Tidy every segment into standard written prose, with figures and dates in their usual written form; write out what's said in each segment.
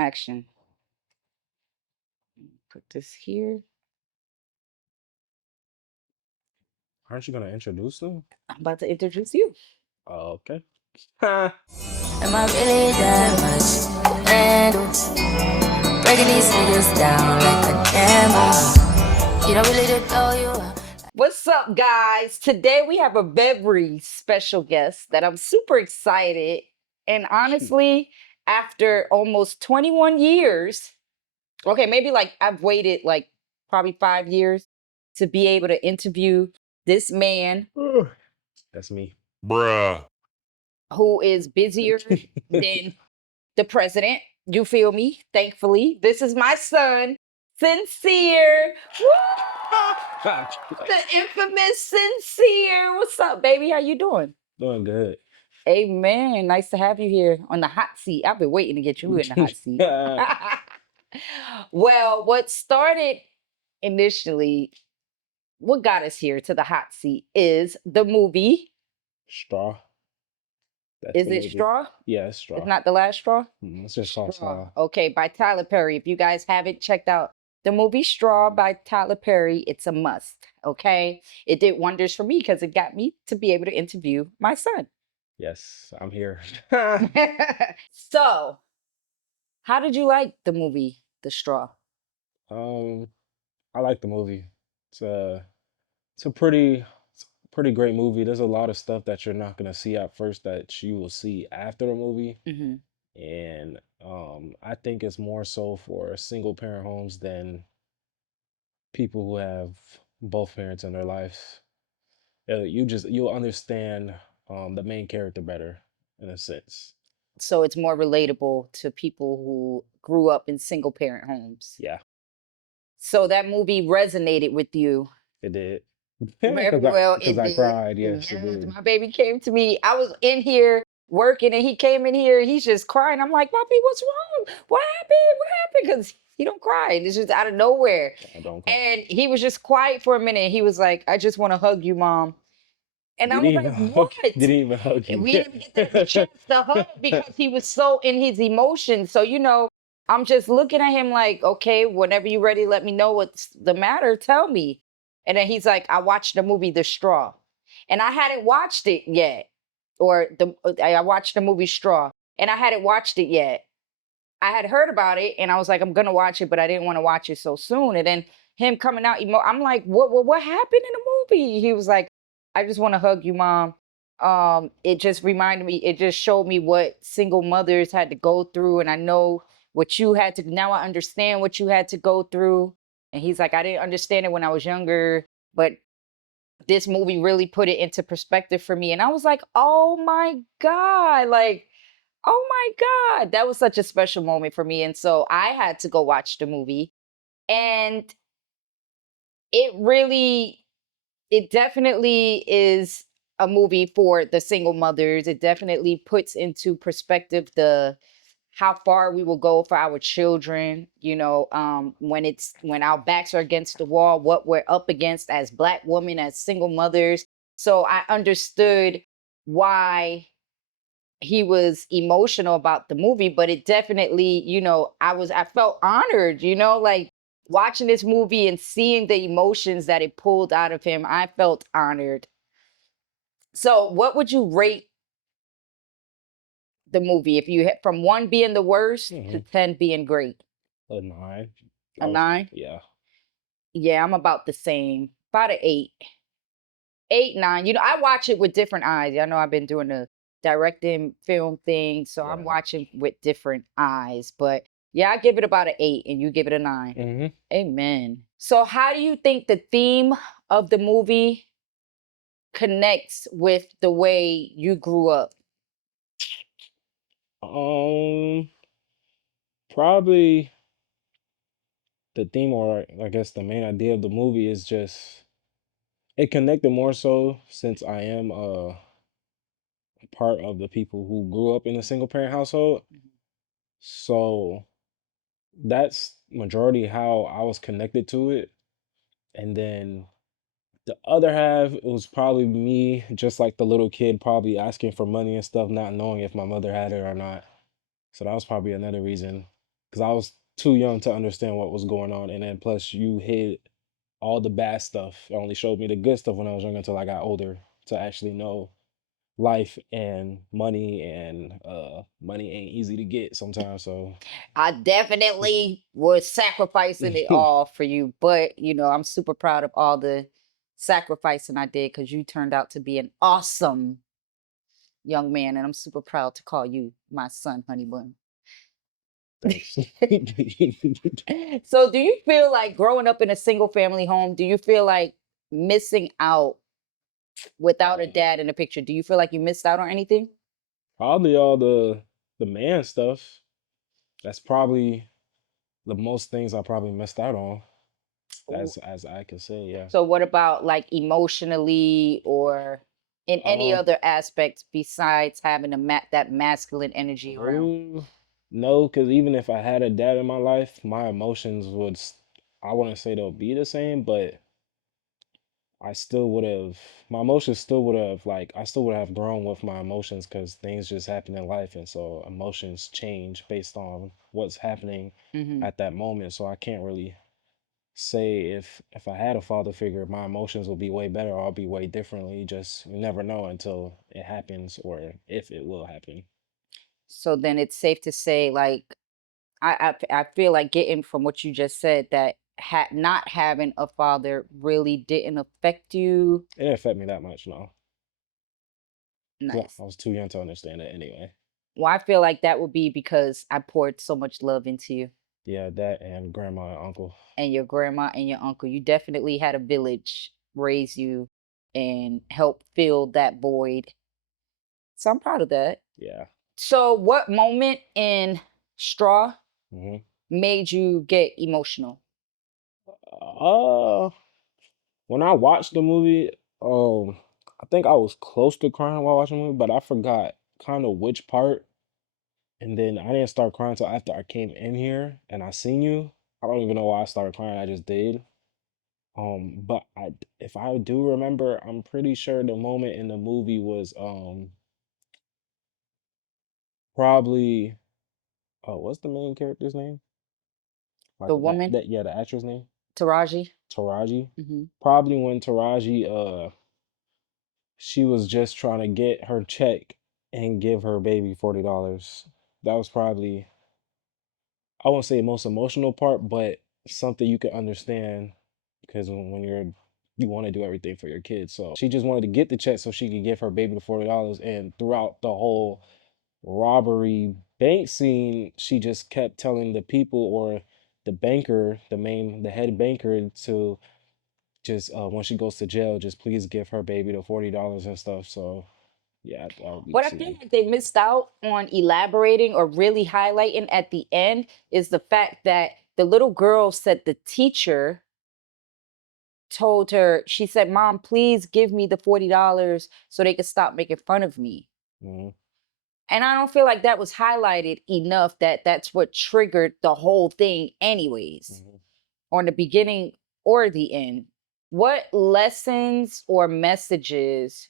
Action. Put this here. Aren't you gonna introduce them? I'm about to introduce you. Oh, okay. Ha. Am I really that much to handle? Breaking these niggas down like a camel. You don't really know you. What's up, guys? Today we have a very special guest that I'm super excited. And honestly, after almost 21 years, okay, maybe like I've waited like probably 5 years to be able to interview this man That's me. who is busier than the president. You feel me? Thankfully, this is my son, Sincere. Woo! The infamous Sincere. What's up, baby? How you doing? Doing good. Amen. Nice to have you here on the hot seat. I've been waiting to get you in the hot seat. Well, what started initially, what got us here to the hot seat is the movie. Straw. That's Is the it movie. Straw? Yeah, it's straw. It's not the last straw? It's just called straw. Okay, by Tyler Perry. If you guys haven't checked out the movie Straw by Tyler Perry, it's a must. Okay. It did wonders for me because it got me to be able to interview my son. Yes, I'm here. So, how did you like the movie The Straw? um, I like the movie. It's a it's a pretty great movie. There's a lot of stuff that you're not gonna see at first that you will see after the movie. Hmm. And I think it's more so for single parent homes than people who have both parents in their lives. You'll understand the main character better in a sense. So it's more relatable to people who grew up in single parent homes. Yeah, So that movie resonated with you. it did. Very Because I well, because it I did. cried. Yes, it Yes, did. my baby came to me. I was in here working and he came in here. He's just crying. I'm like, Poppy, what's wrong? What happened? What happened? Because he don't cry. It's just out of nowhere. I don't cry. And he was just quiet for a minute. He was like, I just want to hug you, Mom. And I Didn't was even like, hug. what? Didn't even hug And you. we didn't even get the chance to hug because he was so in his emotions. So, I'm just looking at him like, okay, whenever you're ready, let me know what's the matter. Tell me. And then he's like, I watched the movie The Straw. And I hadn't watched it yet. I watched the movie Straw and I hadn't watched it yet. I had heard about it and I was like, I'm gonna watch it, but I didn't want to watch it so soon. And then him coming out, I'm like, what happened in the movie? He was like, I just want to hug you, Mom. It just reminded me, it just showed me what single mothers had to go through, and I know what you had to. Now I understand what you had to go through. And he's like, I didn't understand it when I was younger, but this movie really put it into perspective for me. And I was like, oh my God, like, oh my God, that was such a special moment for me. And so I had to go watch the movie. And it really, it definitely is a movie for the single mothers. It definitely puts into perspective the how far we will go for our children, when our backs are against the wall, what we're up against as Black women, as single mothers. So I understood why he was emotional about the movie, but it definitely, I felt honored, like watching this movie and seeing the emotions that it pulled out of him. I felt honored. So what would you rate the movie if you hit from 1 being the worst to Mhm. 10 being great? A 9. A 9? Yeah. Yeah, I'm about the same. About an 8. 8, 9. I watch it with different eyes. I know I've been doing the directing film thing, so I'm Yeah. watching with different eyes. But yeah, I give it about an 8 and you give it a 9. hmm Amen. So how do you think the theme of the movie connects with the way you grew up? Um, Probably the theme, or I guess the main idea of the movie is just it connected more so since I am a part of the people who grew up in a single parent household. Mhm. So that's majority how I was connected to it. And then the other half, it was probably me, just like the little kid, probably asking for money and stuff, not knowing if my mother had it or not. So that was probably another reason. because I was too young to understand what was going on, and then plus you hid all the bad stuff. It only showed me the good stuff when I was younger until I got older to actually know life and money ain't easy to get sometimes. So I definitely was sacrificing it all for you, but I'm super proud of all the sacrificing I did because you turned out to be an awesome young man, and I'm super proud to call you my son, Honey Bun. thanks. So, do you feel like growing up in a single family home, do you feel like missing out without a dad in the picture? Do you feel like you missed out on anything? Probably all the man stuff. That's probably the most things I probably missed out on, W- as I could say, yeah. So, what about like emotionally or in any Um, other aspects besides having that masculine energy around? no, because even if I had a dad in my life, my emotions I wouldn't say they'll be the same, but I still would have, my emotions still would have, like, I still would have grown with my emotions because things just happen in life. And so emotions change based on what's happening Hmm. at that moment. So I can't really say if I had a father figure, my emotions will be way better or I'll be way differently. Just you never know until it happens or if it will happen. So then it's safe to say, like, I feel like getting from what you just said that not having a father really didn't affect you. It didn't affect me that much, no. 'Cause Nice. I was too young to understand it anyway. Well, I feel like that would be because I poured so much love into you Yeah, that and grandma and uncle. and your grandma and your uncle. You definitely had a village raise you and help fill that void. So I'm proud of that. Yeah. So, what moment in Straw hmm made you get emotional? Uh, when I watched the movie, I think I was close to crying while watching the movie, but I forgot kind of which part. And then I didn't start crying until after I came in here and I seen you. I don't even know why I started crying. I just did. But if I do remember, I'm pretty sure the moment in the movie was probably what's the main character's name? Like The woman, that yeah, the actress name? Taraji. Taraji. Hmm. Probably when Taraji she was just trying to get her check and give her baby $40. That was probably, I won't say most emotional part, but something you can understand because when you want to do everything for your kids. So she just wanted to get the check so she could give her baby the $40. And throughout the whole robbery bank scene, she just kept telling the people or the banker, the head banker, to just when she goes to jail, just please give her baby the $40 and stuff. So yeah, that would be the What I feel scene. like they missed out on elaborating or really highlighting at the end is the fact that the little girl said the teacher told her, she said, "Mom, please give me the $40 so they could stop making fun of me." Mhm, And I don't feel like that was highlighted enough that that's what triggered the whole thing, anyways, mhm. on the beginning or the end. What lessons or messages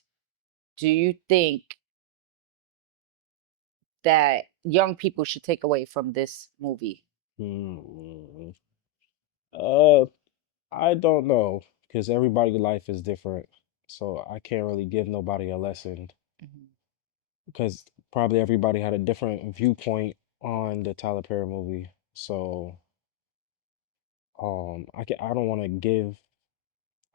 do you think that young people should take away from this movie? Mm, Uh, I don't know because everybody's life is different, so I can't really give nobody a lesson Mhm. because probably everybody had a different viewpoint on the Tyler Perry movie. So, I don't want to give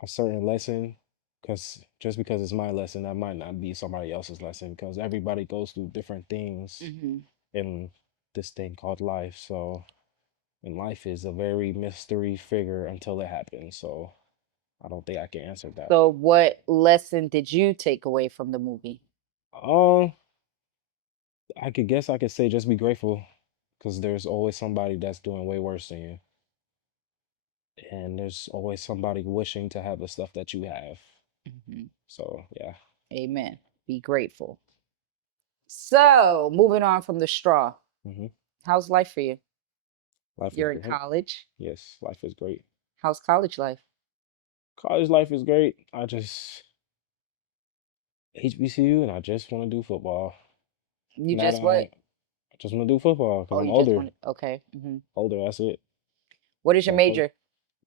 a certain lesson because just because it's my lesson, that might not be somebody else's lesson because everybody goes through different things Mhm. in this thing called life. So, and life is a very mystery figure until it happens. So, I don't think I can answer that. So, what lesson did you take away from the movie? Um, I could say just be grateful because there's always somebody that's doing way worse than you. And there's always somebody wishing to have the stuff that you have. Mhm. So, yeah. Amen. Be grateful. So, moving on from the straw, hmm how's life for you? Life is You're in great. college. Yes, life is great. How's college life? College life is great. I just HBCU and I just want to do football. You Now just that what? Just want to do football because Oh, I'm you just older. want okay. Older, that's it. What is your More focus. major?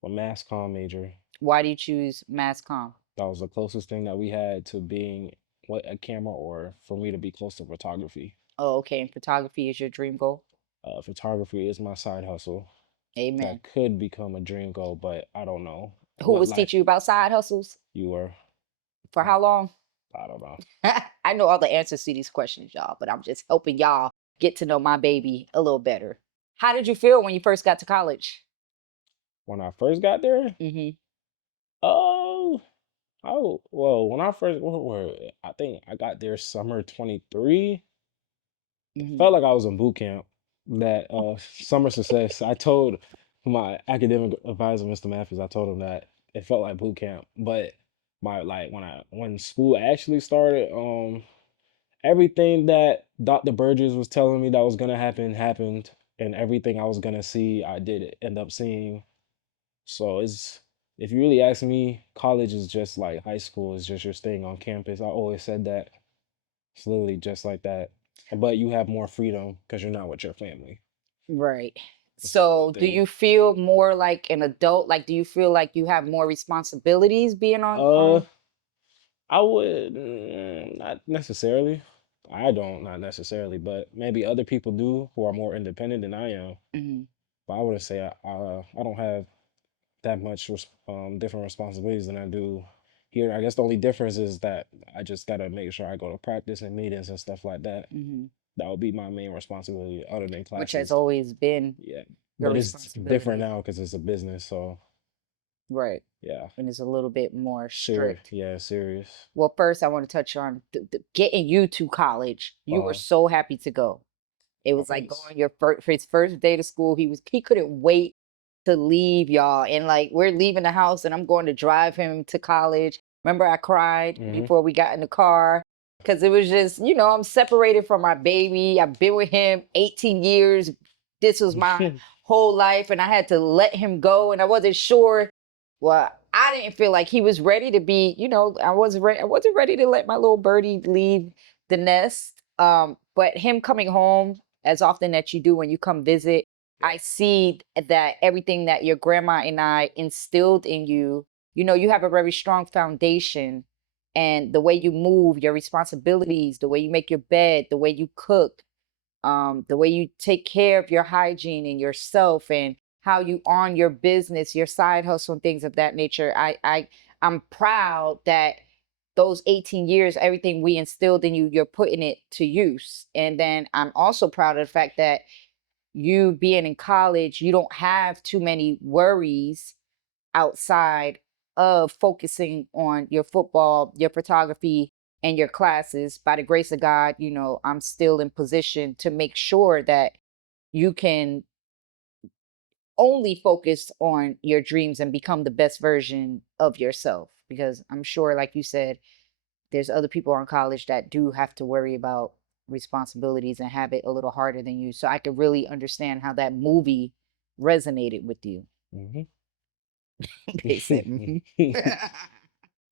A mass comm major. Why do you choose mass comm? That was the closest thing that we had to being what a camera or for me to be close to photography. Oh, okay. And photography is your dream goal? Photography is my side hustle. Amen. That could become a dream goal, but I don't know Who what was life teaching you about side hustles? you were. For Uh, how long? I don't know. I know all the answers to these questions, y'all, but I'm just helping y'all get to know my baby a little better. How did you feel when you first got to college? When I first got there, Mm-hmm. oh, well, when I first, I think I got there summer 23. It Mm-hmm. felt like I was in boot camp. That summer success. I told my academic advisor, Mr. Matthews, I told him that it felt like boot camp. But my like when school actually started, everything that Dr. Burgess was telling me that was gonna happen happened, and everything I was gonna see, I did end up seeing. So it's if you really ask me, college is just like high school. It's just you're staying on campus. I always said that. It's literally just like that. But you have more freedom because you're not with your family. Right. That's the only So, do thing. you feel more like an adult? Like, do you feel like you have more responsibilities being on Uh, on? I would not necessarily. I don't, not necessarily, but maybe other people do who are more independent than I am. Mhm. But I wouldn't say I don't have that much different responsibilities than I do here. I guess the only difference is that I just gotta make sure I go to practice and meetings and stuff like that. Mhm. That would be my main responsibility other than Which has classes. always been Yeah, your but it's different responsibility. now because it's a business. So Right. yeah, And it's a little bit more serious. strict. Yeah, serious. Well, first, I want to touch on getting you to college. You were Uh, so happy to go. It was like Thanks. going your first his first day to school. He couldn't wait to leave y'all. And like we're leaving the house and I'm going to drive him to college. Remember I cried Hmm. before we got in the car because it was just, I'm separated from my baby. I've been with him 18 years. This was my whole life and I had to let him go and I wasn't sure. Well, I didn't feel like he was ready to be, I wasn't ready to let my little birdie leave the nest. But him coming home as often that you do when you come visit, I see that everything that your grandma and I instilled in you, you have a very strong foundation. And the way you move, your responsibilities, the way you make your bed, the way you cook, the way you take care of your hygiene and yourself, and how you on your business, your side hustle, and things of that nature. I'm proud that those 18 years, everything we instilled in you, you're putting it to use. And then I'm also proud of the fact that you being in college, you don't have too many worries outside of focusing on your football, your photography, and your classes. By the grace of God, I'm still in position to make sure that you can only focus on your dreams and become the best version of yourself. Because I'm sure, like you said, there's other people in college that do have to worry about responsibilities and have it a little harder than you. So I could really understand how that movie resonated with you. Hmm. They said,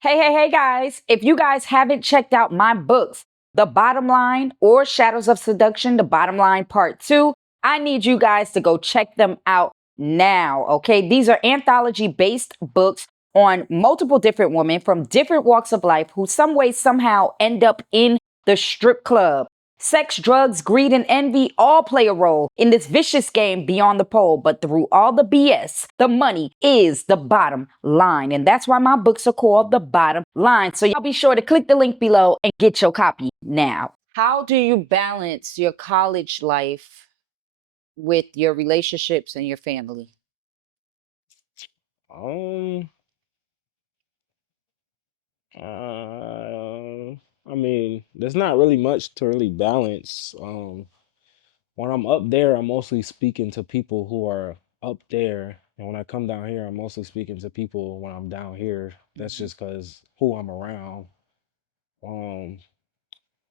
hey, guys. If you guys haven't checked out my books, The Bottom Line or Shadows of Seduction, The Bottom Line Part 2, I need you guys to go check them out now. Okay. These are anthology based books on multiple different women from different walks of life who, some way, somehow end up in the strip club. Sex, drugs, greed, and envy all play a role in this vicious game beyond the pole. But through all the BS, the money is the bottom line. And that's why my books are called The Bottom Line. So y'all be sure to click the link below and get your copy now. How do you balance your college life with your relationships and your family? um, uh, I mean, there's not really much to really balance. When I'm up there, I'm mostly speaking to people who are up there, and when I come down here, I'm mostly speaking to people when I'm down here. That's Mhm. just because who I'm around. Um,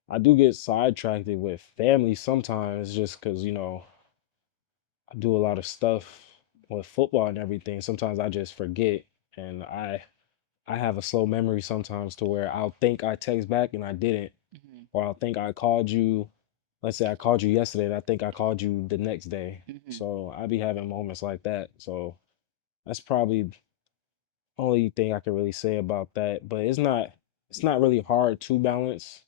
I do get sidetracked with family sometimes, just because I do a lot of stuff with football and everything. Sometimes I just forget, and I have a slow memory sometimes to where I'll think I text back and I didn't, Mhm. or I'll think I called you let's say I called you yesterday and I think I called you the next day. Mhm. So I be having moments like that. So that's probably the only thing I can really say about that. But it's not really hard to balance.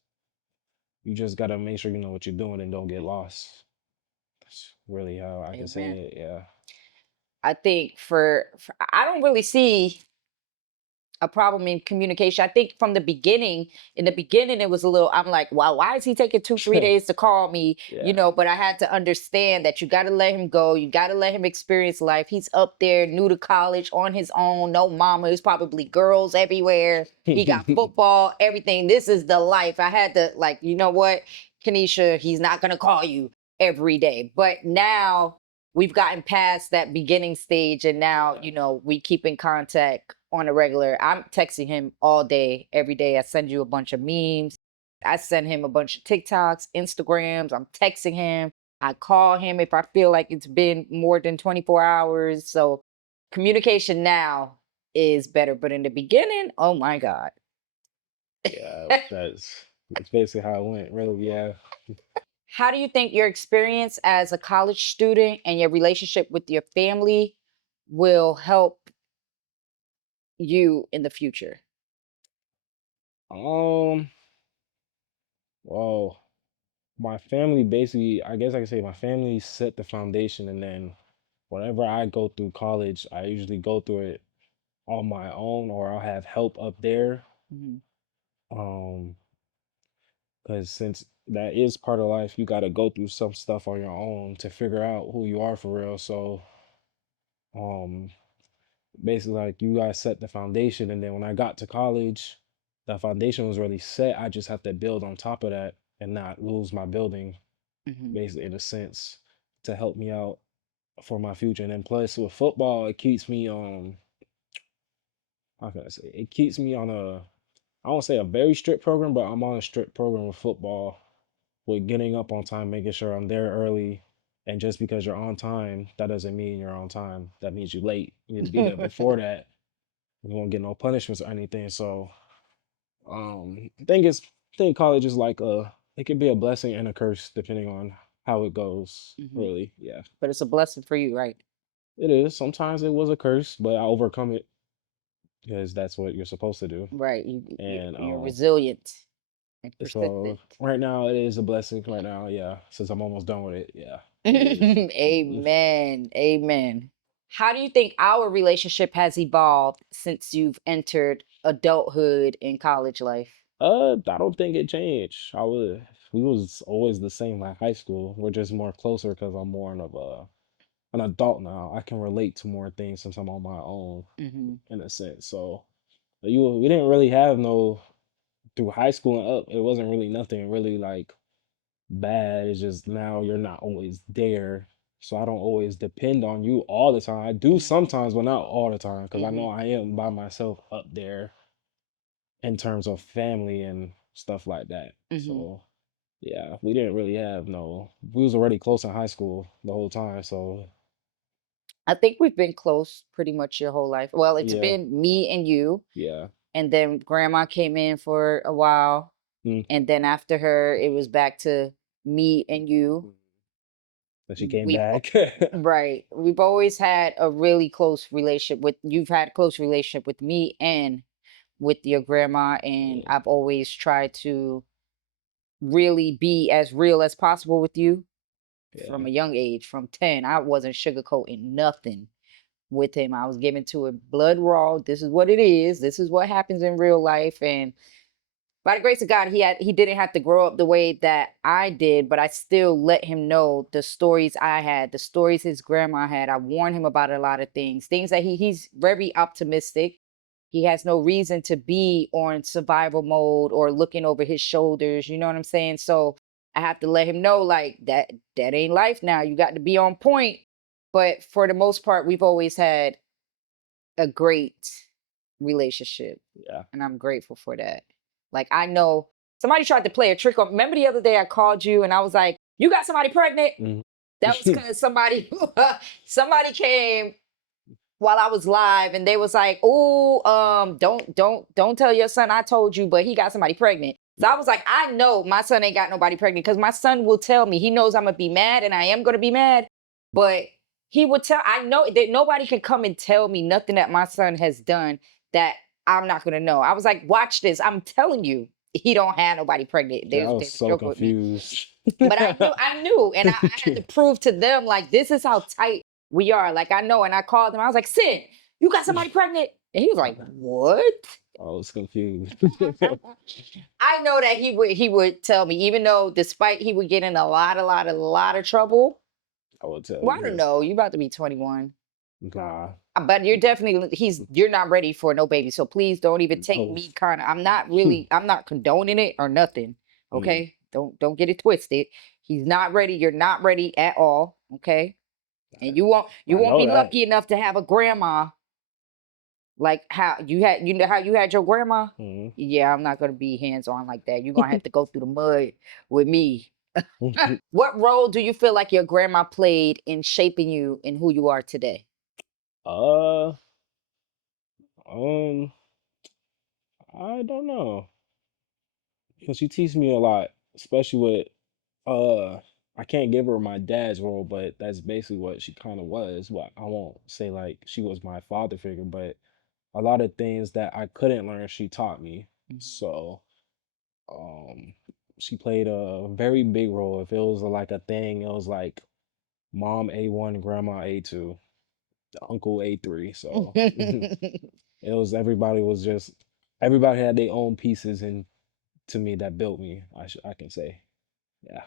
You just gotta make sure you know what you're doing and don't get lost. That's really how I can say Amen. it. Yeah. I think for I don't really see a problem in communication. I think from the beginning, in the beginning, it was a little, I'm like, wow, why is he taking 2, 3 days to call me? Yeah. But I had to understand that you got to let him go. You got to let him experience life. He's up there, new to college, on his own, no mama. There's probably girls everywhere. He got football, everything. This is the life. I had to, like, you know what, Kenesha, he's not going to call you every day. But now we've gotten past that beginning stage, and now, we keep in contact on a regular. I'm texting him all day, every day. I send you a bunch of memes. I send him a bunch of TikToks, Instagrams. I'm texting him. I call him if I feel like it's been more than 24 hours. So communication now is better. But in the beginning, oh my God. Yeah. That's basically how it went, really. Yeah. How do you think your experience as a college student and your relationship with your family will help you in the future? Um, well, my family basically, I guess I can say my family set the foundation, and then whenever I go through college, I usually go through it on my own, or I'll have help up there. Mhm. Um, because since that is part of life, you got to go through some stuff on your own to figure out who you are for real. So, um, basically, like you guys set the foundation, and then when I got to college, the foundation was really set. I just have to build on top of that and not lose my building, Mhm. basically, in a sense, to help me out for my future. And then plus with football, it keeps me how can I say, it keeps me on I won't say a very strict program, but I'm on a strict program with football, with getting up on time, making sure I'm there early. And just because you're on time, that doesn't mean you're on time. That means you're late. You need to be there before that. You won't get no punishments or anything. So I think college is like it could be a blessing and a curse depending on how it goes. Mhm. Really. Yeah. But it's a blessing for you, right? It is. Sometimes it was a curse, but I overcome it because that's what you're supposed to do. Right. And You're resilient and so persistent. right now it is a blessing right now, yeah. Since I'm almost done with it. Yeah. It is. Mhm. Amen. Amen. How do you think our relationship has evolved since you've entered adulthood and college life? I don't think it changed. We was always the same like high school. We're just more closer because I'm more of an adult now. I can relate to more things since I'm on my own Hmm. in a sense. So we didn't really have no through high school and up. It wasn't really nothing really like bad. It's just now you're not always there. So I don't always depend on you all the time. I do sometimes, but not all the time, because I Hmm. know I am by myself up there in terms of family and stuff like that. Hmm. So yeah, we didn't really have no. We was already close in high school the whole time. So I think we've been close pretty much your whole life. Well, it's yeah, been me and you, yeah. and then grandma came in for a while, Mm. and then after her, it was back to me and you. Then she came We've back. Right. We've always had a really close relationship with you've had a close relationship with me and with your grandma, and Yeah, I've always tried to really be as real as possible with you from yeah, a young age. From 10, I wasn't sugarcoating nothing with him. I was giving to it blood raw. This is what it is. This is what happens in real life. And by the grace of God, he didn't have to grow up the way that I did, but I still let him know the stories I had, the stories his grandma had. I warned him about a lot of things that he's very optimistic. He has no reason to be on survival mode or looking over his shoulders. You know what I'm saying? So I have to let him know like that ain't life now. You got to be on point. But for the most part, we've always had a great relationship, yeah. and I'm grateful for that. Like I know somebody tried to play a trick on. Remember the other day I called you and I was like, "You got somebody pregnant?" Mhm. That was because somebody came while I was live and they was like, "Oh, don't tell your son I told you, but he got somebody pregnant." So I was like, I know my son ain't got nobody pregnant because my son will tell me. He knows I'm gonna be mad, and I am gonna be mad. But he would tell. I know that nobody can come and tell me nothing that my son has done that I'm not gonna know. I was like, watch this. I'm telling you, he don't have nobody pregnant. Yeah, I They was was so joking with me. confused. But I knew, and I had to prove to them like this is how tight we are. Like I know, and I called him. I was like, Sid, you got somebody pregnant? And he was like, what? I was confused. I know that he would tell me, even though despite he would get in a lot of trouble. I would tell Well, I don't you. know. You about to be 21. Nah. But you're definitely you're not ready for no baby. So please don't even take No. me kind of I'm not condoning it or nothing. Okay? Don't get it twisted. He's not ready. You're not ready at all. Okay? And you I won't know be that. lucky enough to have a grandma like how you know how you had your grandma. Mhm. Yeah, I'm not gonna be hands on like that. You're gonna have to go through the mud with me. What role do you feel like your grandma played in shaping you and who you are today? uh, um, I don't know. Because she teaches me a lot, especially with uh I can't give her my dad's role, but that's basically what she kind of was. Well, I won't say like she was my father figure, but a lot of things that I couldn't learn, she taught me. Mhm. So, um, she played a very big role. If it was like a thing, it was like mom A1, grandma A2, uncle A3. So it was everybody had their own pieces and to me that built me. I can say, yeah,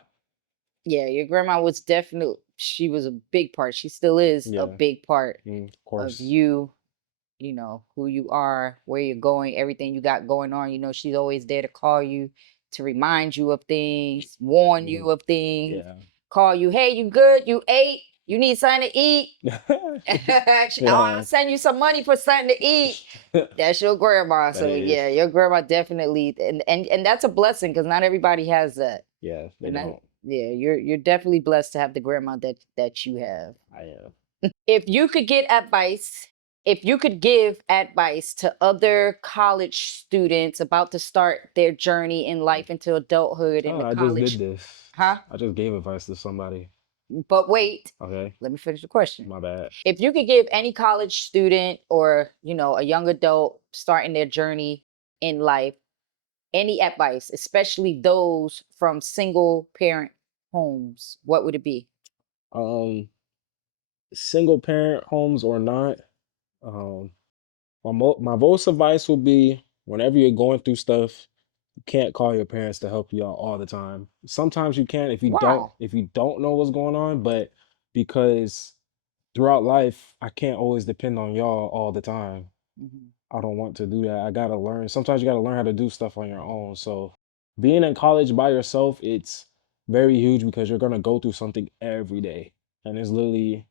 Yeah, your grandma was definitely she was a big part. She still is a yeah, big part of of course, you, you know, who you are, where you're going, everything you got going on. You know, she's always there to call you, to remind you of things, warn mhm, you of things, yeah, call you, hey, you good? You ate? You need something to eat? I'll yeah. send you some money for something to eat. That's your grandma. That So is, yeah, your grandma definitely and that's a blessing because not everybody has that. yeah, they And don't. yeah, you're definitely blessed to have the grandma that you have. I am. If you could get advice, if you could give advice to other college students about to start their journey in life into adulthood and Oh, the I just did college, this. huh? I just gave advice to somebody. But wait, Okay, let me finish the question. my bad. If you could give any college student or, you know, a young adult starting their journey in life any advice, especially those from single parent homes, what would it be? Um, Single parent homes or not, um, my most advice would be whenever you're going through stuff, you can't call your parents to help you out all the time. Sometimes you can Wow. if you don't know what's going on, but because throughout life, I can't always depend on y'all all the time. Mhm. I don't want to do that. I gotta learn. Sometimes you gotta learn how to do stuff on your own. So being in college by yourself, it's very huge because you're gonna go through something every day. And it's literally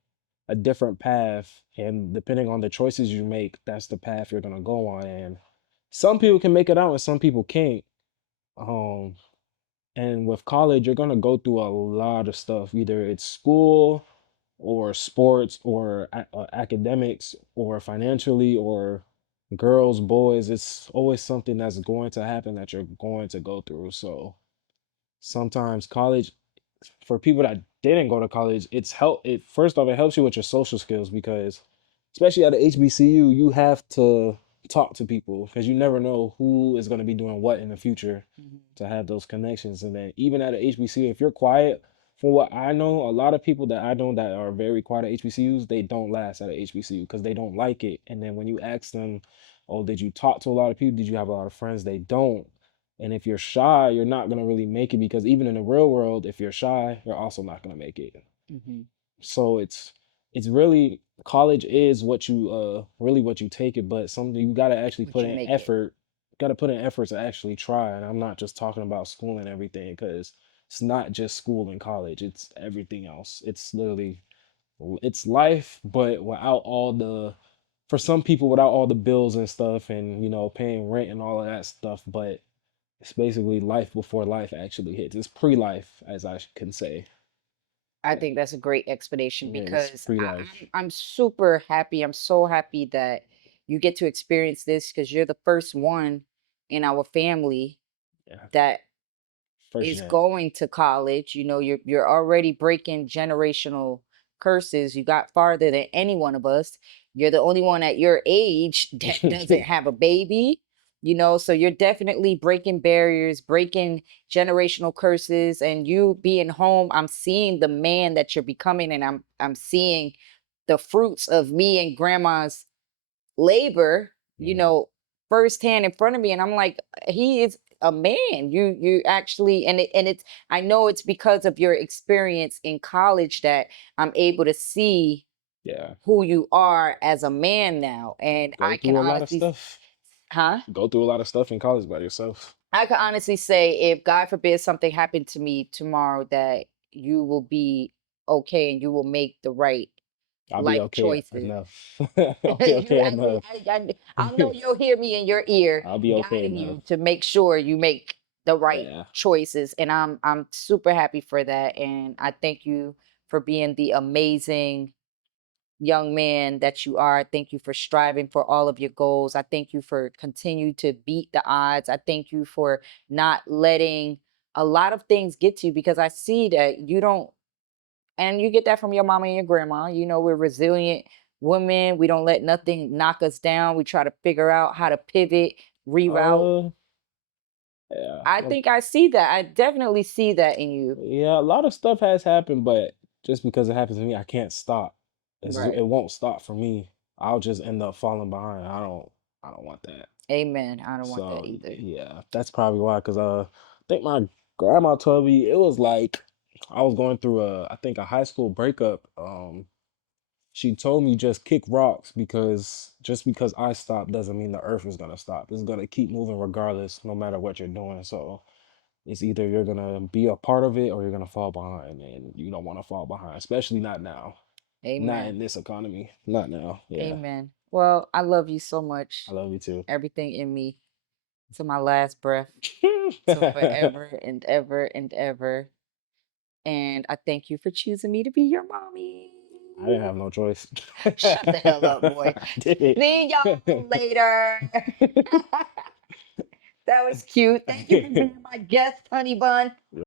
a different path. And depending on the choices you make, that's the path you're gonna go on. And some people can make it out and some people can't. Um, and with college, you're gonna go through a lot of stuff. Either it's school or sports or academics or financially or girls, boys. It's always something that's going to happen that you're going to go through. So sometimes college for people that didn't go to college, it first off it helps you with your social skills because especially at a HBCU, you have to talk to people because you never know who is going to be doing what in the future Mhm. to have those connections. And then even at a HBCU, if you're quiet, from what I know, a lot of people that I know that are very quiet at HBCUs, they don't last at a HBCU because they don't like it. And then when you ask them, "Oh, did you talk to a lot of people? Did you have a lot of friends?" They don't. And if you're shy, you're not gonna really make it because even in the real world, if you're shy, you're also not gonna make it. Mhm. So it's really college is what you really what you take it, but something you gotta actually But put you in make it. effort. Gotta put in effort to actually try. And I'm not just talking about school and everything because it's not just school and college. It's everything else. It's literally it's life, but without all the for some people without all the bills and stuff and paying rent and all of that stuff. But it's basically life before life actually hits. It's pre-life, as I can say. I Yeah, think that's a great explanation yeah, it's because pre-life. I'm super happy. I'm so happy that you get to experience this because you're the first one in our family Yeah. that First is gen. going to college. You know, you're already breaking generational curses. You got farther than any one of us. You're the only one at your age that doesn't have a baby. You know, so you're definitely breaking barriers, breaking generational curses, and you being home. I'm seeing the man that you're becoming, and I'm seeing the fruits of me and grandma's labor, you Mhm. know, firsthand in front of me. And I'm like, he is a man. You actually, and it's, I know it's because of your experience in college that I'm able to see Yeah. who you are as a man now. And Go I can through a lot of honestly, stuff. huh? Go through a lot of stuff in college by yourself. I can honestly say if God forbid something happened to me tomorrow, that you will be okay and you will make the right I'll be life okay choices. enough. I'll be You, okay enough. I know you'll hear me in your ear I'll be okay guiding enough. you to make sure you make the right Yeah. choices, and I'm super happy for that, and I thank you for being the amazing young man that you are. I thank you for striving for all of your goals. I thank you for continue to beat the odds. I thank you for not letting a lot of things get to you, because I see that you don't, and you get that from your mama and your grandma. You know, we're resilient women. We don't let nothing knock us down. We try to figure out how to pivot, reroute. Uh, yeah. I think I see that. I definitely see that in you. Yeah, a lot of stuff has happened, but just because it happens to me, I can't stop. Right. It won't stop for me. I'll just end up falling behind. I don't want that. Amen. I don't want that So either. yeah, that's probably why. Cause I think my grandma told me it was like I was going through I think a high school breakup. She told me just kick rocks because just because I stop doesn't mean the earth is gonna stop. It's gonna keep moving regardless, no matter what you're doing. So it's either you're gonna be a part of it or you're gonna fall behind, and you don't want to fall behind, especially not now. Not Amen. in this economy. Not now. Yeah. Amen. Well, I love you so I much. love you too. Everything in me, to my last breath, to forever and ever and ever. And I thank you for choosing me to be your mommy. I didn't have no choice. Shut the hell up, boy. I did See y'all later. it. That was cute. Thank you for being my guest, honey bun.